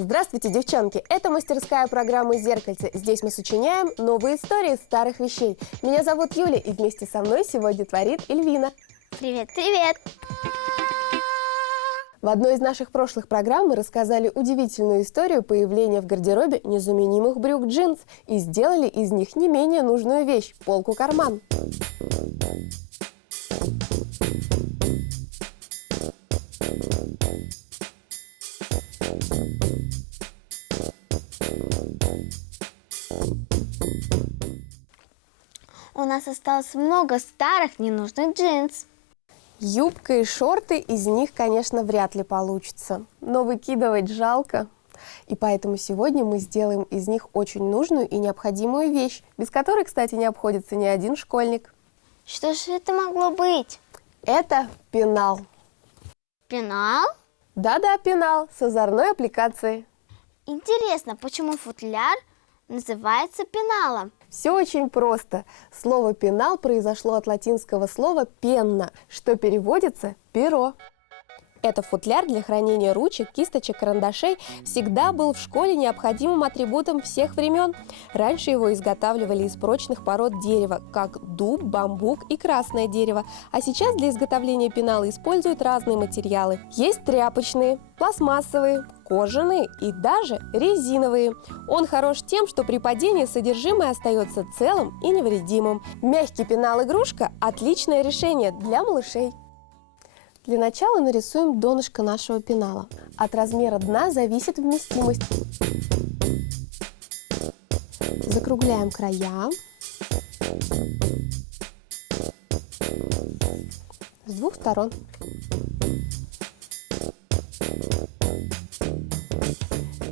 Здравствуйте, девчонки! Это мастерская программы «Зеркальце». Здесь мы сочиняем новые истории старых вещей. Меня зовут Юля, и вместе со мной сегодня творит Эльвина. Привет, привет! В одной из наших прошлых программ мы рассказали удивительную историю появления в гардеробе незаменимых брюк джинс и сделали из них не менее нужную вещь – полку-карман. У нас осталось много старых ненужных джинс. Юбка и шорты из них, конечно, вряд ли получится, но выкидывать жалко. И поэтому сегодня мы сделаем из них очень нужную и необходимую вещь, без которой, кстати, не обходится ни один школьник. Что же это могло быть? Это пенал. Пенал? Да-да, пенал с озорной аппликацией. Интересно, почему футляр называется пеналом? Все очень просто. Слово «пенал» произошло от латинского слова «пенна», что переводится «перо». Это футляр для хранения ручек, кисточек, карандашей всегда был в школе необходимым атрибутом всех времен. Раньше его изготавливали из прочных пород дерева, как дуб, бамбук и красное дерево. А сейчас для изготовления пенала используют разные материалы. Есть тряпочные, пластмассовые, кожаные и даже резиновые. Он хорош тем, что при падении содержимое остается целым и невредимым. Мягкий пенал-игрушка – отличное решение для малышей. Для начала нарисуем донышко нашего пенала. От размера дна зависит вместимость. Закругляем края. С двух сторон.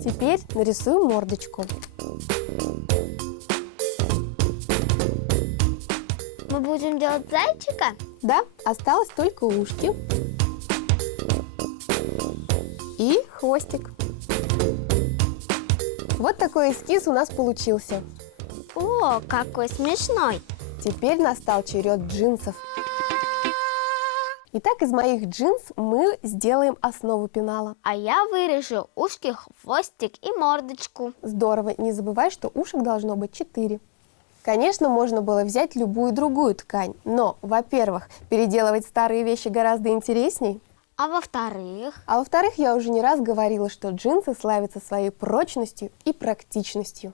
Теперь нарисуем мордочку. Мы будем делать зайчика? Да, осталось только ушки и хвостик. Вот такой эскиз у нас получился. О, какой смешной! Теперь настал черед джинсов. Итак, из моих джинс мы сделаем основу пенала. А я вырежу ушки, хвостик и мордочку. Здорово, не забывай, что ушек должно быть 4. Конечно, можно было взять любую другую ткань, но, во-первых, переделывать старые вещи гораздо интересней. А во-вторых? А во-вторых, я уже не раз говорила, что джинсы славятся своей прочностью и практичностью.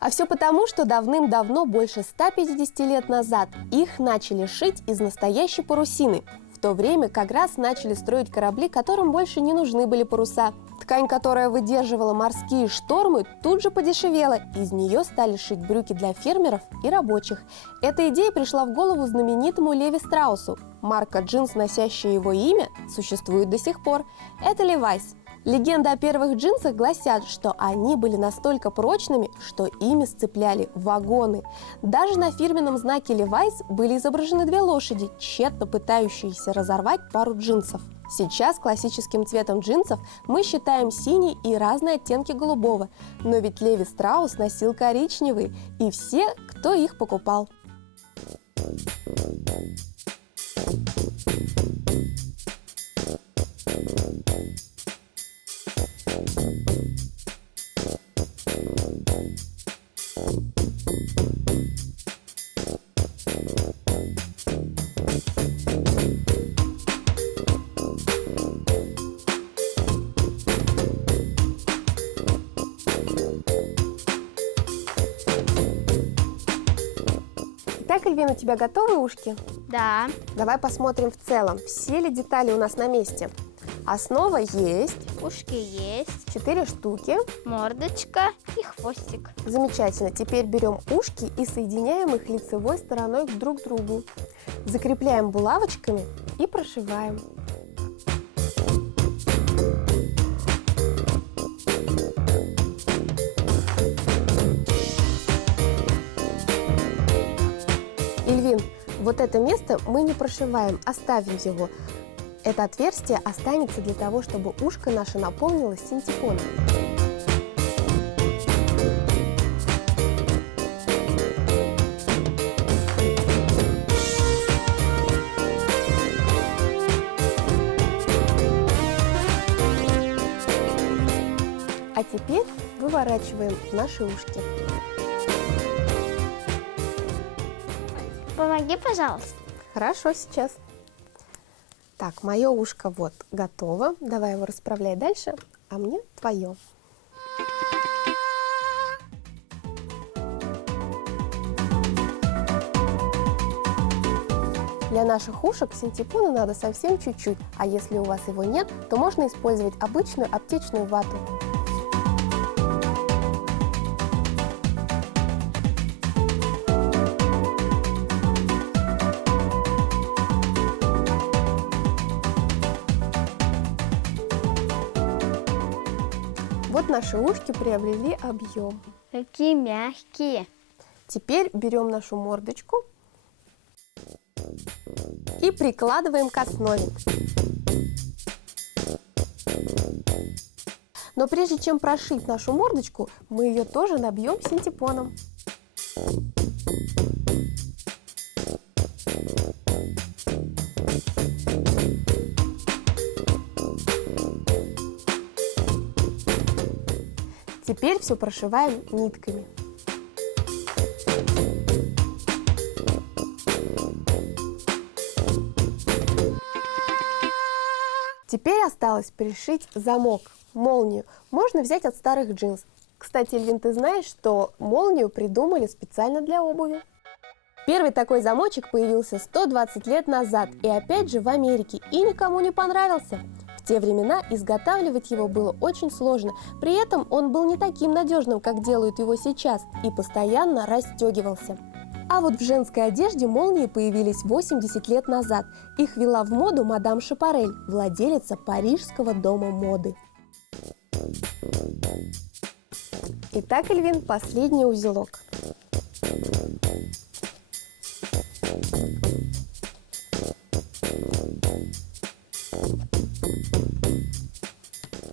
А все потому, что давным-давно, больше 150 лет назад, их начали шить из настоящей парусины. В то время как раз начали строить корабли, которым больше не нужны были паруса. Ткань, которая выдерживала морские штормы, тут же подешевела. Из нее стали шить брюки для фермеров и рабочих. Эта идея пришла в голову знаменитому Леви Страусу. Марка джинс, носящая его имя, существует до сих пор. Это Levi's. Легенды о первых джинсах гласят, что они были настолько прочными, что ими сцепляли вагоны. Даже на фирменном знаке Levi's были изображены 2 лошади, тщетно пытающиеся разорвать пару джинсов. Сейчас классическим цветом джинсов мы считаем синий и разные оттенки голубого, но ведь Леви Страус носил коричневые, и все, кто их покупал. Итак, Эльвина, у тебя готовы ушки? Да. Давай посмотрим в целом, все ли детали у нас на месте. Основа есть. Ушки есть. 4 штуки. Мордочка и хвостик. Замечательно. Теперь берем ушки и соединяем их лицевой стороной друг к другу. Закрепляем булавочками и прошиваем. Эльвин, вот это место мы не прошиваем, оставим его. Это отверстие останется для того, чтобы ушко наше наполнилось синтепоном. теперь выворачиваем наши ушки. Помоги, пожалуйста. Хорошо, сейчас. Так, мое ушко вот готово. Давай его расправляй дальше, а мне твое. Для наших ушек синтепона надо совсем чуть-чуть, а если у вас его нет, то можно использовать обычную аптечную вату. Вот наши ушки приобрели объем. Какие мягкие. Теперь берем нашу мордочку и прикладываем к основе. Но прежде чем прошить нашу мордочку, мы ее тоже набьем синтепоном. Теперь все прошиваем нитками. Теперь осталось пришить замок, молнию. Можно взять от старых джинс. Кстати, Эльвин, ты знаешь, что молнию придумали специально для обуви? Первый такой замочек появился 120 лет назад и опять же в Америке, и никому не понравился. В те времена изготавливать его было очень сложно, при этом он был не таким надежным, как делают его сейчас, и постоянно расстегивался. А вот в женской одежде молнии появились 80 лет назад. Их ввела в моду мадам Шапарель, владелица парижского дома моды. Итак, Эльвин, последний узелок.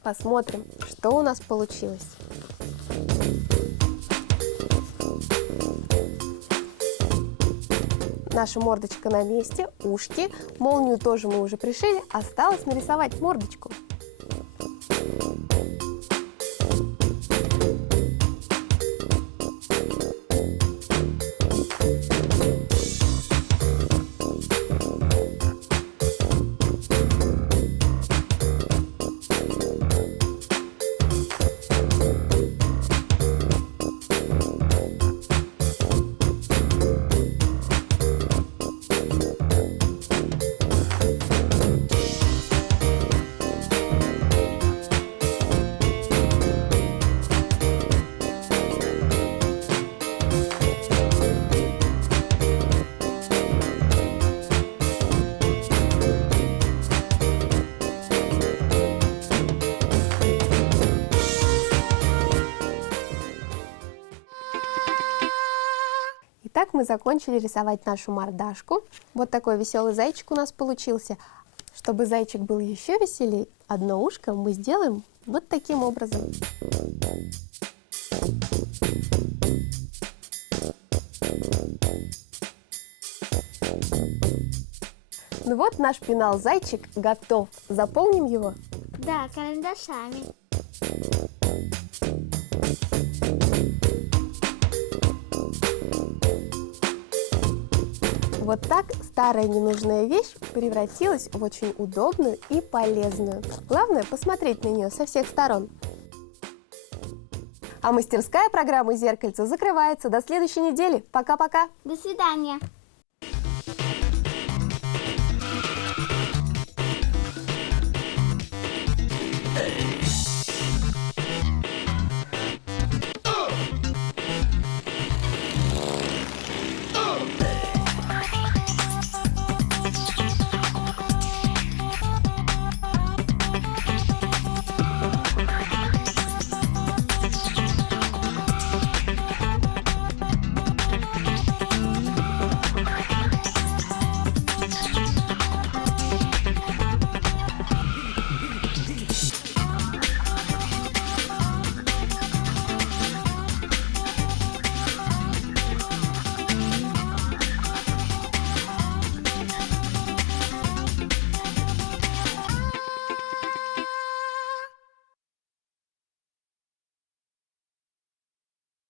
Посмотрим, что у нас получилось. Наша мордочка на месте, ушки, молнию тоже мы уже пришили, осталось нарисовать мордочку. Итак, мы закончили рисовать нашу мордашку. Вот такой веселый зайчик у нас получился. Чтобы зайчик был еще веселее, одно ушко мы сделаем вот таким образом. Ну вот наш пенал-зайчик готов. Заполним его? Да, карандашами. Вот так старая ненужная вещь превратилась в очень удобную и полезную. Главное посмотреть на нее со всех сторон. А мастерская программы «Зеркальце» закрывается. До следующей недели. Пока-пока. До свидания.